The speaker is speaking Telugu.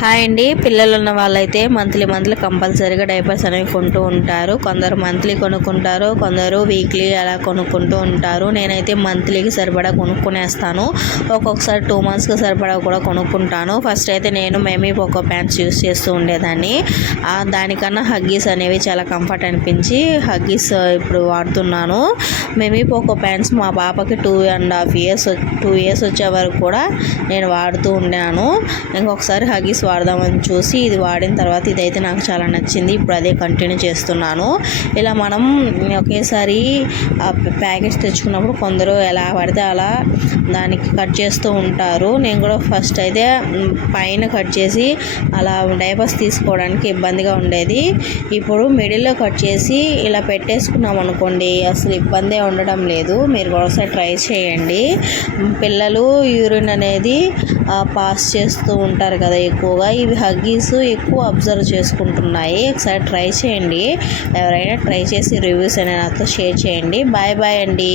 హాయ్ అండి. పిల్లలు ఉన్న వాళ్ళైతే మంత్లీ కంపల్సరీగా డైపర్స్ అనేవి కొంటూ ఉంటారు. కొందరు మంత్లీ కొనుక్కుంటారు, కొందరు వీక్లీ అలా కొనుక్కుంటూ ఉంటారు. నేనైతే మంత్లీకి సరిపడా కొనుక్కునేస్తాను. ఒక్కొక్కసారి 2 మంత్స్కి సరిపడా కూడా కొనుక్కుంటాను. ఫస్ట్ అయితే నేను మేమీ పోకో ప్యాంట్స్ యూస్ చేస్తూ ఉండేదాన్ని. దానికన్నా హగ్గీస్ అనేవి చాలా కంఫర్ట్ అనిపించి హగ్గీస్ ఇప్పుడు వాడుతున్నాను. మేమీ పోకో ప్యాంట్స్ మా పాపకి 2 ఇయర్స్ వచ్చే వరకు కూడా నేను వాడుతూ ఉన్నాను. ఇంకొకసారి హగ్గీస్ వాడదామని చూసి ఇది వాడిన తర్వాత ఇదైతే నాకు చాలా నచ్చింది. ఇప్పుడు అదే కంటిన్యూ చేస్తున్నాను. ఇలా మనం ఒకేసారి ప్యాకెట్స్ తెచ్చుకున్నప్పుడు కొందరు ఎలా పడితే అలా దానికి కట్ చేస్తూ ఉంటారు. నేను కూడా ఫస్ట్ అయితే పైన కట్ చేసి అలా డైపర్స్ తీసుకోవడానికి ఇబ్బందిగా ఉండేది. ఇప్పుడు మిడిల్లో కట్ చేసి ఇలా పెట్టేసుకున్నాం అనుకోండి, అసలు ఇబ్బందే ఉండడం లేదు. మీరు కూడా ఒకసారి ట్రై చేయండి. పిల్లలు యూరిన్ అనేది పాస్ చేస్తూ ఉంటారు కదా ఎక్కువగా, ఇవి హగ్గీస్ ఎక్కువ అబ్జర్వ్ చేసుకుంటున్నాయి. ఒకసారి ట్రై చేయండి. ఎవరైనా ట్రై చేసి రివ్యూస్ అనేది నాతో షేర్ చేయండి. బాయ్ అండి.